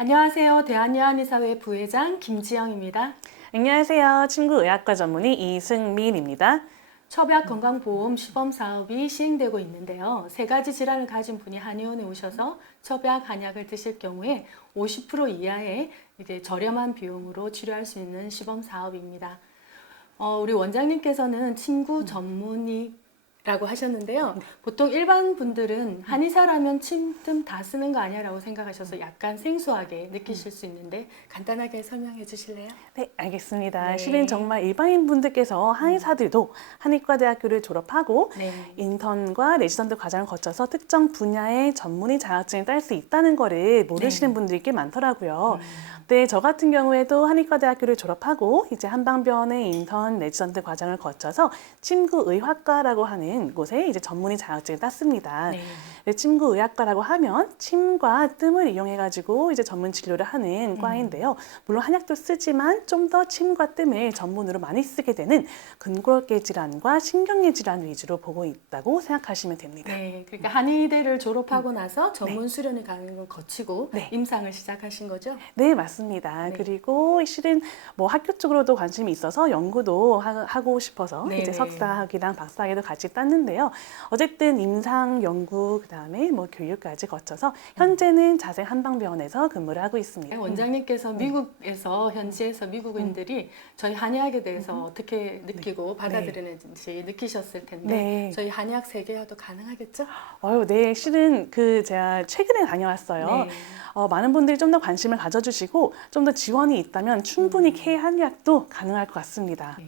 안녕하세요. 대한여한의사회 부회장 김지영입니다. 안녕하세요. 침구의학과 전문의 이승민입니다. 첩약건강보험 시범사업이 시행되고 있는데요. 세 가지 질환을 가진 분이 한의원에 오셔서 첩약, 한약을 드실 경우에 50% 이하의 이제 저렴한 비용으로 치료할 수 있는 시범사업입니다. 우리 원장님께서는 침구 전문의라고 하셨는데요. 보통 일반 분들은 한의사라면 침뜸 다 쓰는 거 아니야 라고 생각하셔서 약간 생소하게 느끼실 수 있는데 간단하게 설명해 주실래요? 네, 알겠습니다. 네. 실은 정말 일반인 분들께서 한의사들도 한의과대학교를 졸업하고 네. 인턴과 레지던트 과정을 거쳐서 특정 분야의 전문의 자격증을 딸 수 있다는 거를 모르시는 네. 분들이 꽤 많더라고요. 네, 저 같은 경우에도 한의과대학교를 졸업하고 이제 한방병원의 인턴 레지던트 과정을 거쳐서 침구의학과라고 하는 곳에 이제 전문의 자격증을 땄습니다. 네. 네, 침구의학과라고 하면 침과 뜸을 이용해가지고 이제 전문 진료를 하는 과인데요. 물론 한약도 쓰지만 좀 더 침과 뜸을 전문으로 많이 쓰게 되는 근골격 질환과 신경계 질환 위주로 보고 있다고 생각하시면 됩니다. 네, 그러니까 한의대를 졸업하고 나서 전문 수련을 가는 걸 거치고 네. 임상을 시작하신 거죠? 네, 맞습니다. 네. 그리고 실은 뭐 학교 쪽으로도 관심이 있어서 연구도 하고 싶어서 네, 이제 네. 석사학위랑 박사학위도 같이 땄는데요. 어쨌든 임상 연구 그다음에 뭐 교육까지 거쳐서 현재는 자생 한방병원에서 근무를 하고 있습니다. 원장님께서 미국에서 현지에서 미국인들이 저희 한의학에 대해서 어떻게 느끼고 네. 받아들이는지 느끼셨을 텐데 네. 저희 한의학 세계화도 가능하겠죠? 네, 실은 제가 최근에 다녀왔어요. 네. 많은 분들이 좀 더 관심을 가져주시고 좀 더 지원이 있다면 충분히 K 한의학도 가능할 것 같습니다.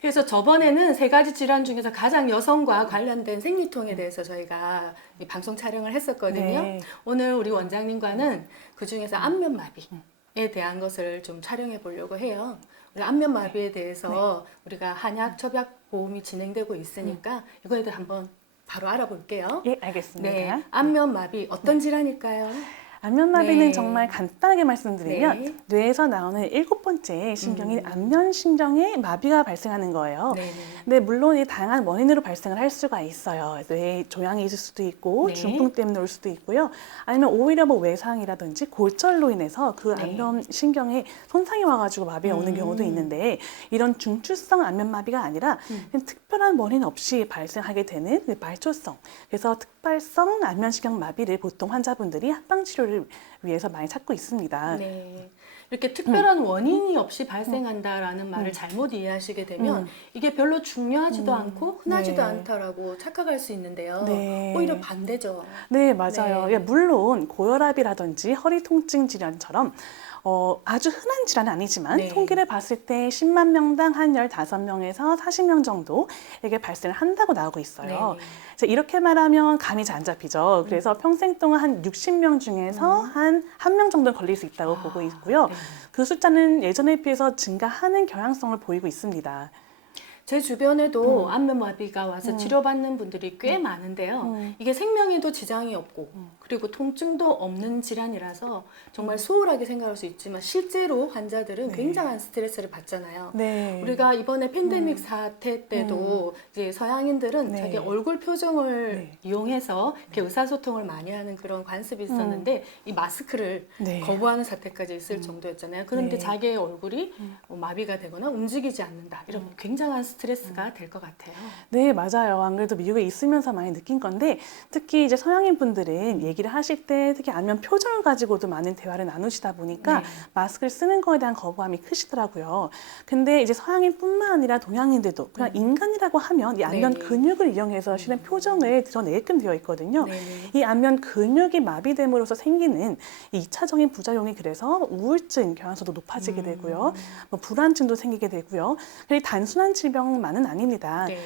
그래서 저번에는 세 가지 질환 중에서 가장 여성과 관련된 생리통에 대해서 저희가 이 방송 촬영을 했었거든요. 네. 오늘 우리 원장님과는 그 중에서 안면마비에 대한 것을 좀 촬영해 보려고 해요. 우리 안면마비에 대해서 우리가 한약 첩약 보험이 진행되고 있으니까 이거에 대해 한번 바로 알아볼게요. 예, 알겠습니다. 네, 안면마비 어떤 질환일까요? 안면마비는 네. 정말 간단하게 말씀드리면 네. 뇌에서 나오는 7번째 신경인 안면신경에 마비가 발생하는 거예요. 네, 네. 근데 물론 이 다양한 원인으로 발생을 할 수가 있어요. 뇌 조양이 있을 수도 있고 네. 중풍 때문에 올 수도 있고요. 아니면 오히려 뭐 외상이라든지 골절로 인해서 그 네. 안면신경에 손상이 와가지고 마비가 오는 경우도 있는데 이런 중추성 안면마비가 아니라 그냥 특별한 원인 없이 발생하게 되는 그 말초성. 그래서 특발성 안면신경 마비를 보통 환자분들이 한방치료를 위해서 많이 찾고 있습니다. 네. 이렇게 특별한 원인이 없이 발생한다라는 말을 잘못 이해하시게 되면 이게 별로 중요하지도 않고 흔하지도 네. 않다라고 착각할 수 있는데요. 네. 오히려 반대죠. 네, 맞아요. 네. 예, 물론 고혈압이라든지 허리 통증 질환처럼 아주 흔한 질환은 아니지만 네. 통계를 봤을 때 10만 명당 한 15명에서 40명 정도에게 발생을 한다고 나오고 있어요. 네. 그래서 이렇게 말하면 감이 잘 안 잡히죠. 그래서 평생 동안 한 60명 중에서 한 1명 정도는 걸릴 수 있다고 보고 있고요. 네. 그 숫자는 예전에 비해서 증가하는 경향성을 보이고 있습니다. 제 주변에도 안면마비가 와서 치료받는 분들이 꽤 많은데요. 이게 생명에도 지장이 없고 그리고 통증도 없는 질환이라서 정말 소홀하게 생각할 수 있지만 실제로 환자들은 굉장한 스트레스를 받잖아요. 네. 우리가 이번에 팬데믹 사태 때도 이제 서양인들은 네. 자기 얼굴 표정을 네. 이용해서 이렇게 의사소통을 많이 하는 그런 관습이 있었는데 이 마스크를 네. 거부하는 사태까지 있을 정도였잖아요. 그런데 네. 자기의 얼굴이 마비가 되거나 움직이지 않는다. 이런 굉장한 스트레스가 될 것 같아요. 네, 맞아요. 안 그래도 미국에 있으면서 많이 느낀 건데 특히 이제 서양인 분들은 얘기를 하실 때 특히 안면 표정을 가지고도 많은 대화를 나누시다 보니까 네. 마스크를 쓰는 거에 대한 거부감이 크시더라고요. 근데 이제 서양인뿐만 아니라 동양인들도 그냥 인간이라고 하면 이 안면 네. 근육을 이용해서 실은 표정을 드러내게끔 되어 있거든요. 네. 이 안면 근육이 마비됨으로써 생기는 이 2차적인 부작용이 그래서 우울증 경향성도 높아지게 되고요. 뭐 불안증도 생기게 되고요. 그리고 단순한 질병만은 아닙니다. 네.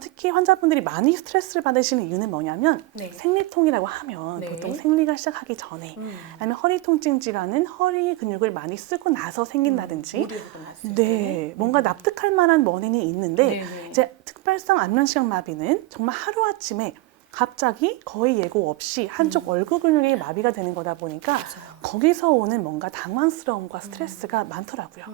특히 환자분들이 많이 스트레스를 받으시는 이유는 뭐냐면 네. 생리통이라고 하면 네. 보통 생리가 시작하기 전에 아니면 허리 통증 질환은 허리 근육을 많이 쓰고 나서 생긴다든지 무리하고 났을 네, 뭔가 납득할 만한 원인이 있는데 네, 네. 이제 특발성 안면신경 마비는 정말 하루아침에 갑자기 거의 예고 없이 한쪽 얼굴 근육이 마비가 되는 거다 보니까 거기서 오는 뭔가 당황스러움과 스트레스가 많더라고요.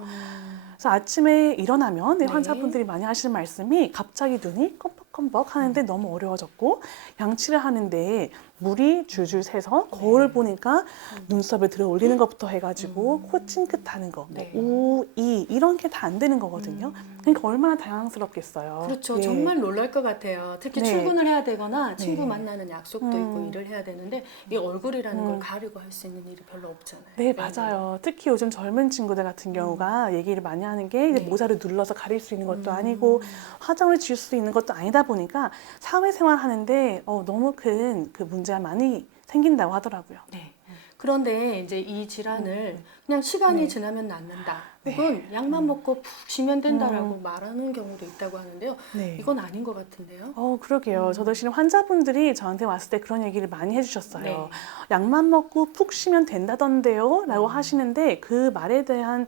그래서 아침에 일어나면 네, 환자분들이 많이 하시는 말씀이 갑자기 눈이 껌뻑껌뻑 하는데 너무 어려워졌고 양치를 하는데 물이 줄줄 새서 거울 보니까 눈썹을 들어 올리는 것부터 해가지고 코 찡긋하는 거, 네. 우, 이 이런 게 다 안 되는 거거든요. 그러니까 얼마나 다양스럽겠어요. 그렇죠. 네. 정말 놀랄 것 같아요. 특히 네. 출근을 해야 되거나 친구 네. 만나는 약속도 있고 일을 해야 되는데 이 얼굴이라는 걸 가리고 할 수 있는 일이 별로 없잖아요. 네, 맞아요. 특히 요즘 젊은 친구들 같은 경우가 얘기를 많이 하는 게 이제 네. 모자를 눌러서 가릴 수 있는 것도 아니고 화장을 지울 수 있는 것도 아니다 보니까 사회생활 하는데 너무 큰 그 문제가 많이 생긴다고 하더라고요. 네. 그런데 이제 이 질환을 그냥 시간이 네. 지나면 낫는다. 혹은 약만 먹고 푹 쉬면 된다라고 음. 말하는 경우도 있다고 하는데요. 네. 이건 아닌 것 같은데요. 그러게요. 저도 실은 환자분들이 저한테 왔을 때 그런 얘기를 많이 해주셨어요. 네. 약만 먹고 푹 쉬면 된다던데요? 라고 하시는데 그 말에 대한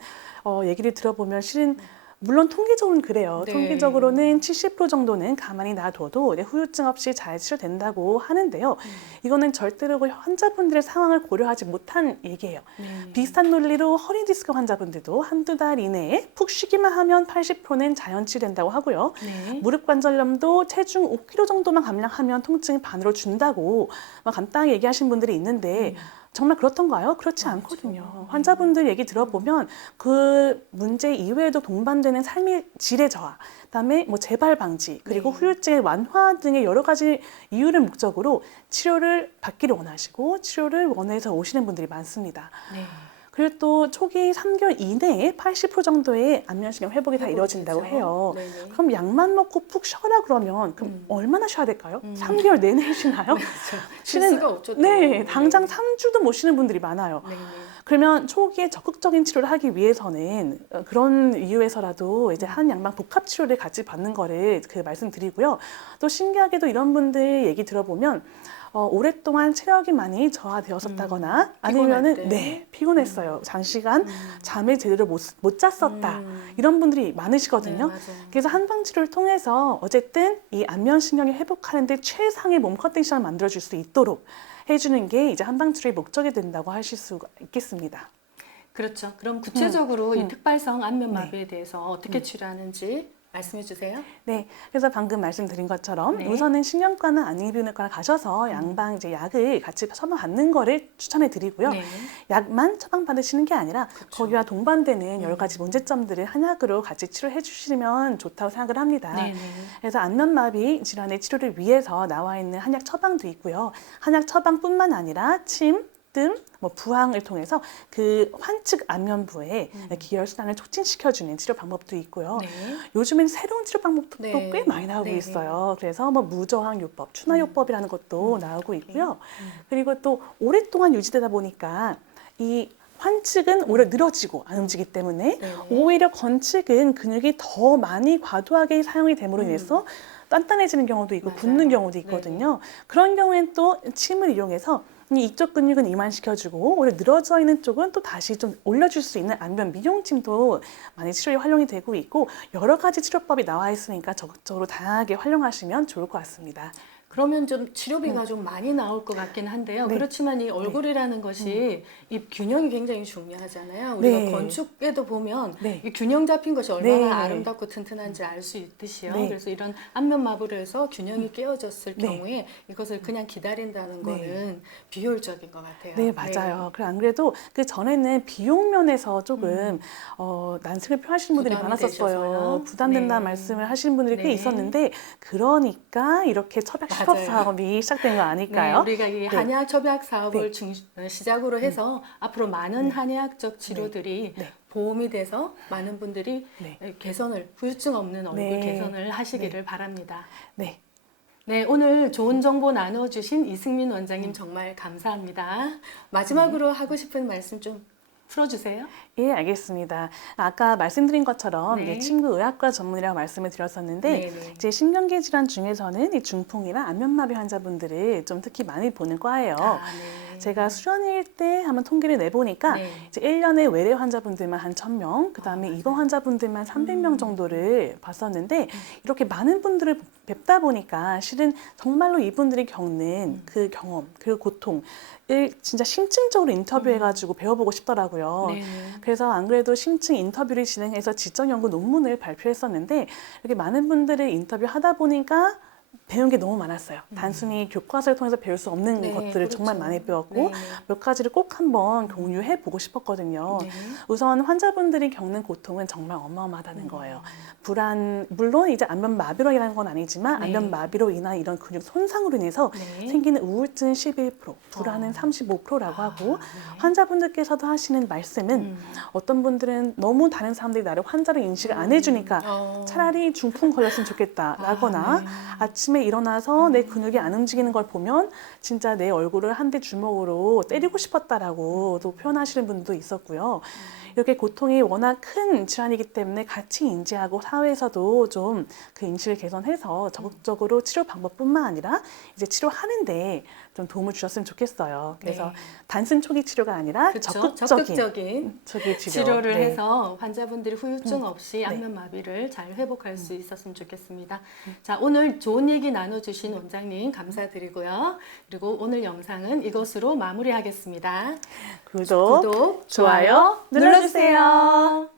얘기를 들어보면 실은 물론 통계적으로는 그래요. 네. 통계적으로는 70% 정도는 가만히 놔둬도 이제 후유증 없이 잘 치료된다고 하는데요. 이거는 절대로 그 환자분들의 상황을 고려하지 못한 얘기예요. 네. 비슷한 논리로 허리 디스크 환자분들도 한두 달 이내에 푹 쉬기만 하면 80%는 자연 치유된다고 하고요. 네. 무릎 관절염도 체중 5kg 정도만 감량하면 통증이 반으로 준다고 간단하게 얘기하신 분들이 있는데 정말 그렇던가요? 그렇지 않거든요. 환자분들 얘기 들어보면 그 문제 이외에도 동반되는 삶의 질의 저하, 그다음에 뭐 재발 방지, 그리고 네. 후유증의 완화 등의 여러 가지 이유를 목적으로 치료를 받기를 원하시고 치료를 원해서 오시는 분들이 많습니다. 네. 그리고 또 초기 3개월 이내에 80% 정도의 안면신경 회복이 다 이루어진다고 되죠. 해요. 네네. 그럼 약만 먹고 푹 쉬어라 그러면 그럼 얼마나 쉬어야 될까요? 3개월 내내 쉬나요? 쉴 수가 없죠. 또. 네, 당장 네. 3주도 못 쉬는 분들이 많아요. 네. 그러면 초기에 적극적인 치료를 하기 위해서는 그런 이유에서라도 이제 한 양방 복합 치료를 같이 받는 거를 말씀드리고요. 또 신기하게도 이런 분들 얘기 들어보면 오랫동안 체력이 많이 저하되었었다거나 아니면은 때. 네, 피곤했어요. 장시간 잠을 제대로 못 잤었다. 이런 분들이 많으시거든요. 네, 맞아요. 그래서 한방 치료를 통해서 어쨌든 이 안면 신경이 회복하는데 최상의 몸 컨디션을 만들어 줄 수 있도록 해주는 게 이제 한방 치료의 목적이 된다고 하실 수가 있겠습니다. 그렇죠. 그럼 구체적으로 이 특발성 안면마비에 대해서 어떻게 치료하는지 말씀해 주세요. 네, 그래서 방금 말씀드린 것처럼 네. 우선은 신경과나 안이비인후과를 가셔서 양방 이제 약을 같이 처방받는 거를 추천해 드리고요. 네. 약만 처방받으시는 게 아니라 거기와 동반되는 여러 가지 문제점들을 한약으로 같이 치료해 주시면 좋다고 생각을 합니다. 네. 그래서 안면마비 질환의 치료를 위해서 나와 있는 한약 처방도 있고요. 한약 처방뿐만 아니라 침, 뜸, 부항을 통해서 그 환측 안면부에 기혈순환을 촉진시켜주는 치료 방법도 있고요. 네. 요즘엔 새로운 치료 방법도 네. 꽤 많이 나오고 네. 있어요. 그래서 무저항요법, 추나요법이라는 것도 나오고 있고요. 그리고 또 오랫동안 유지되다 보니까 이 환측은 오히려 늘어지고 안 움직이기 때문에 네. 오히려 건측은 근육이 더 많이 과도하게 사용이 됨으로 인해서 단단해지는 경우도 있고 맞아요. 굳는 경우도 있거든요. 그런 경우엔 또 침을 이용해서 이쪽 근육은 이완시켜주고 오히려 늘어져 있는 쪽은 또 다시 좀 올려줄 수 있는 안면 미용침도 많이 치료에 활용이 되고 있고 여러 가지 치료법이 나와 있으니까 적극적으로 다양하게 활용하시면 좋을 것 같습니다. 그러면 좀 치료비가 좀 많이 나올 것 같긴 한데요. 네. 그렇지만 이 얼굴이라는 것이 이 균형이 굉장히 중요하잖아요. 우리가 네. 건축에도 보면 네. 이 균형 잡힌 것이 얼마나 네. 아름답고 튼튼한지 알 수 있듯이요. 네. 그래서 이런 안면 마비를 해서 균형이 깨어졌을 네. 경우에 이것을 그냥 기다린다는 거는 비효율적인 것 같아요. 네, 맞아요. 그래 안 그래도 그 전에는 비용 면에서 조금 난색을 표하시는 분들이 부담이 많았었어요. 되셔서요? 부담된다는 네. 말씀을 하시는 분들이 꽤 네. 있었는데 그러니까 이렇게 첩약 시법 맞아요. 사업이 시작된 거 네, 아닐까요? 우리가 이 한의학 첩약 사업을 시작으로 해서 앞으로 많은 한의학적 치료들이 네. 보험이 돼서 많은 분들이 네. 개선을 후유증 없는 얼굴 네. 개선을 하시기를 바랍니다. 네. 네, 오늘 좋은 정보 나눠주신 이승민 원장님 정말 감사합니다. 마지막으로 하고 싶은 말씀 좀 풀어주세요. 예, 알겠습니다. 아까 말씀드린 것처럼 네. 이제 친구 의학과 전문이라고 말씀을 드렸었는데 네네. 이제 신경계 질환 중에서는 이 중풍이나 안면마비 환자분들을 좀 특히 많이 보는 과예요. 네. 제가 수련일 때 한번 통계를 내보니까 네. 이제 1년에 외래 환자분들만 한 1,000명, 그다음에 입원 환자분들만 300명 정도를 봤었는데 이렇게 많은 분들을 뵙다 보니까 실은 정말로 이분들이 겪는 그 경험, 그 고통을 진짜 심층적으로 인터뷰해가지고 배워보고 싶더라고요. 네. 그래서 안 그래도 심층 인터뷰를 진행해서 지적 연구 논문을 발표했었는데 이렇게 많은 분들을 인터뷰하다 보니까 배운 게 너무 많았어요. 단순히 교과서를 통해서 배울 수 없는 네, 것들을 그렇죠. 정말 많이 배웠고 네. 몇 가지를 꼭 한번 공유해 보고 싶었거든요. 네. 우선 환자분들이 겪는 고통은 정말 어마어마하다는 거예요. 물론 이제 안면마비로 인한 건 아니지만 네. 안면마비로 인한 이런 근육 손상으로 인해서 네. 생기는 우울증 11%, 불안은 35%라고 하고 환자분들께서도 하시는 말씀은 어떤 분들은 너무 다른 사람들이 나를 환자로 인식을 안 해주니까 차라리 중풍 걸렸으면 좋겠다라거나 네. 아침에 일어나서 내 근육이 안 움직이는 걸 보면 진짜 내 얼굴을 한 대 주먹으로 때리고 싶었다라고 또 표현하시는 분도 있었고요. 이렇게 고통이 워낙 큰 질환이기 때문에 같이 인지하고 사회에서도 좀 그 인식을 개선해서 적극적으로 치료 방법뿐만 아니라 이제 치료하는데 좀 도움을 주셨으면 좋겠어요. 그래서 네. 단순 초기 치료가 아니라 그렇죠. 적극적인 적극적인 초기 치료. 치료를 네. 해서 환자분들이 후유증 없이 네. 안면마비를 잘 회복할 수 있었으면 좋겠습니다. 자, 오늘 좋은 얘기 나눠주신 원장님 감사드리고요. 그리고 오늘 영상은 이것으로 마무리하겠습니다. 구독, 구독, 좋아요 눌러주세요.